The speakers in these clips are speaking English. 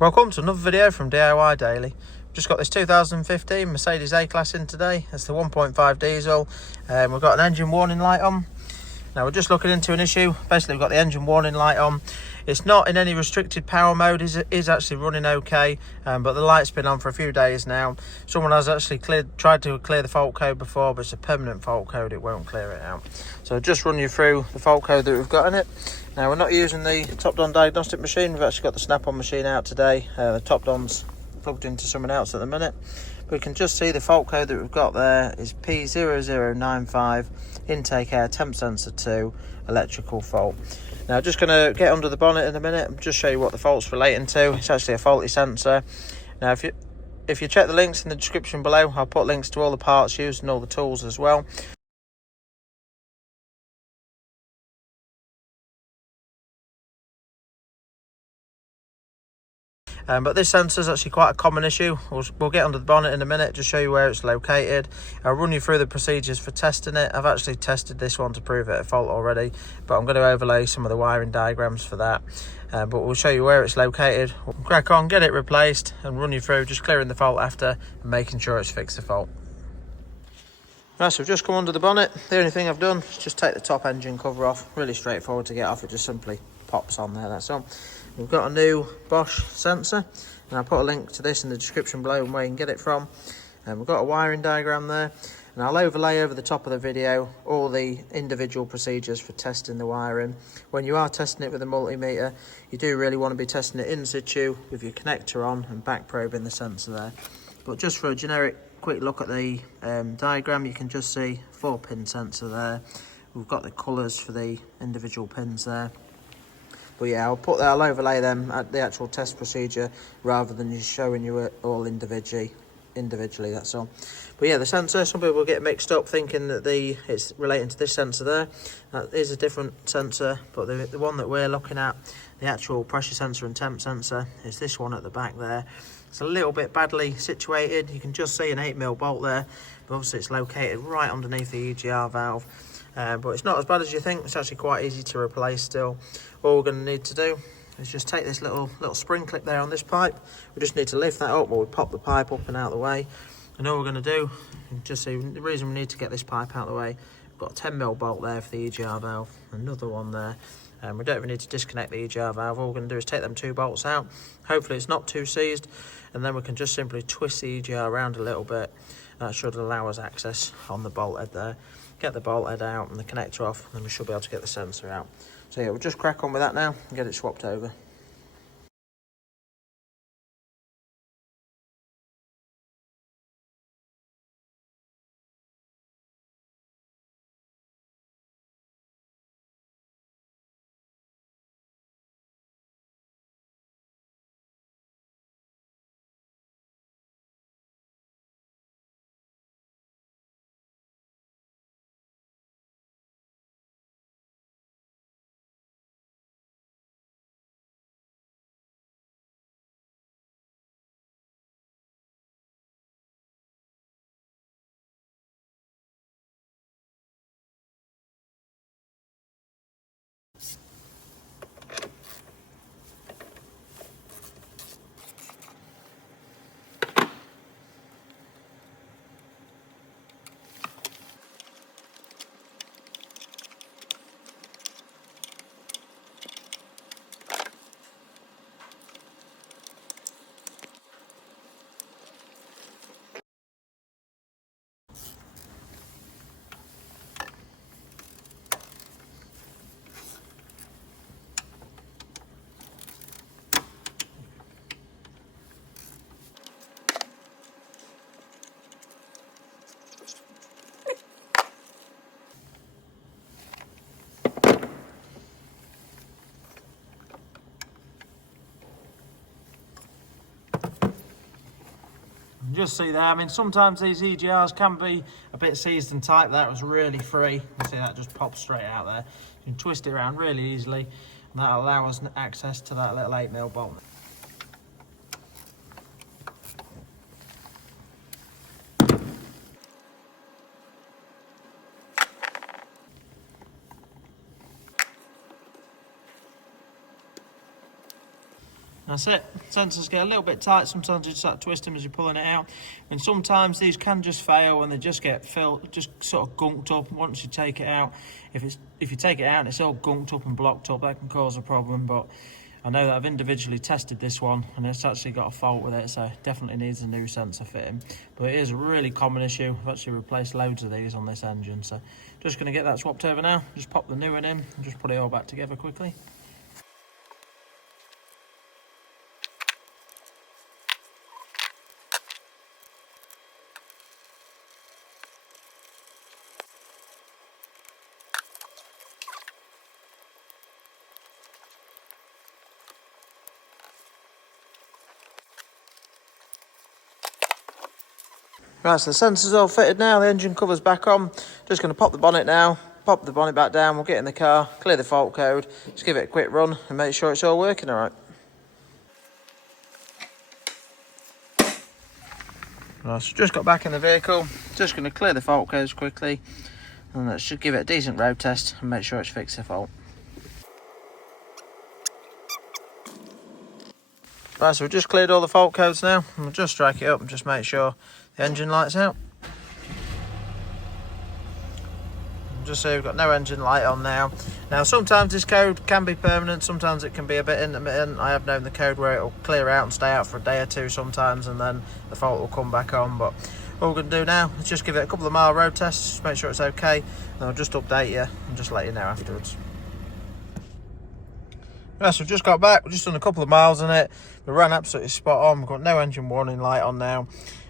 Welcome to another video from DIY Daily. Just got this 2015 Mercedes A-Class in today. It's the 1.5 diesel. We've got an engine warning light on. Now we're just looking into an issue. Basically we've got the engine warning light on. It's not in any restricted power mode, it is actually running okay, but the light's been on for a few days now. Someone has actually tried to clear the fault code before, but it's a permanent fault code, it won't clear it out. So I'll just run you through the fault code that we've got in it. Now we're not using the top-down diagnostic machine, we've actually got the snap-on machine out today. The top-down's plugged into someone else at the minute. We can just see the fault code that we've got there is P0095 Intake Air temp sensor 2 electrical fault. Now just going to get under the bonnet in a minute and just show you what the fault's relating to. It's actually a faulty sensor. Now if you check the links in the description below, I'll put links to all the parts used and all the tools as well. But this sensor is actually quite a common issue. We'll get under the bonnet in a minute, just show you where it's located. I'll run you through the procedures for testing it. I've actually tested this one to prove it a fault already, but I'm going to overlay some of the wiring diagrams for that. But we'll show you where it's located. We'll crack on, get it replaced, and run you through just clearing the fault after and making sure it's fixed the fault. Right, so I've just come under the bonnet. The only thing I've done is just take the top engine cover off. Really straightforward to get off, it just simply pops on there, that's all. We've got a new Bosch sensor, and I'll put a link to this in the description below and where you can get it from. And we've got a wiring diagram there, and I'll overlay over the top of the video all the individual procedures for testing the wiring. When you are testing it with a multimeter, you do really want to be testing it in situ with your connector on and back probing the sensor there. But just for a generic quick look at the diagram, you can just see 4-pin sensor there. We've got the colours for the individual pins there. But yeah, I'll overlay them at the actual test procedure rather than just showing you it all individually, that's all. But yeah, the sensor, some people get mixed up thinking that it's relating to this sensor there. That is a different sensor, but the one that we're looking at, the actual pressure sensor and temp sensor, is this one at the back there. It's a little bit badly situated. You can just see an 8mm bolt there, but obviously it's located right underneath the EGR valve. But it's not as bad as you think. It's actually quite easy to replace still. All we're going to need to do is just take this little spring clip there on this pipe. We just need to lift that up, or we pop the pipe up and out of the way. And all we're going to do, just see the reason we need to get this pipe out of the way, we've got a 10mm bolt there for the EGR valve, another one there. We don't even need to disconnect the EGR valve. All we're going to do is take them 2 bolts out. Hopefully it's not too seized, and then we can just simply twist the EGR around a little bit. That should allow us access on the bolt head there. Get the bolt head out and the connector off, and then we should be able to get the sensor out. So yeah, we'll just crack on with that now and get it swapped over. Just see there, I mean, sometimes these EGRs can be a bit seized and tight. That was really free. You see that just pops straight out there. You can twist it around really easily, and that'll allow us access to that little 8mm bolt. That's it. Sensors get a little bit tight. Sometimes you just have to twist them as you're pulling it out, and sometimes these can just fail and they just get just sort of gunked up once you take it out. If you take it out and it's all gunked up and blocked up, that can cause a problem. But I know that I've individually tested this one and it's actually got a fault with it, so it definitely needs a new sensor fitting. But it is a really common issue. I've actually replaced loads of these on this engine, so just going to get that swapped over now. Just pop the new one in and just put it all back together quickly. Right, so the sensor's all fitted now, the engine cover's back on. Just going to pop the bonnet now, pop the bonnet back down, we'll get in the car, clear the fault code, just give it a quick run and make sure it's all working all right. Right, so just got back in the vehicle, just going to clear the fault codes quickly and let's just give it a decent road test and make sure it's fixed the fault. Right, so we've just cleared all the fault codes now, and we'll just strike it up and just make sure the engine light's out. Just so we've got no engine light on now. Now sometimes this code can be permanent, sometimes it can be a bit intermittent. I have known the code where it'll clear out and stay out for a day or two sometimes, and then the fault will come back on. But all we're going to do now is just give it a couple of mile road tests, just make sure it's okay, and I'll just update you and just let you know afterwards. Right, so we've just got back, we've just done a couple of miles in it. We ran absolutely spot on, we've got no engine warning light on now.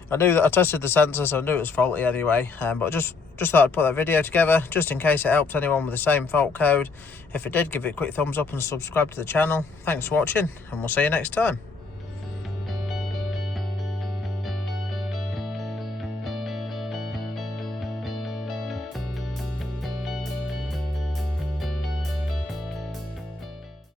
I knew that I tested the sensor, so I knew it was faulty anyway, but just thought I'd put that video together just in case it helped anyone with the same fault code. If it did, give it a quick thumbs up and subscribe to the channel. Thanks for watching, and we'll see you next time.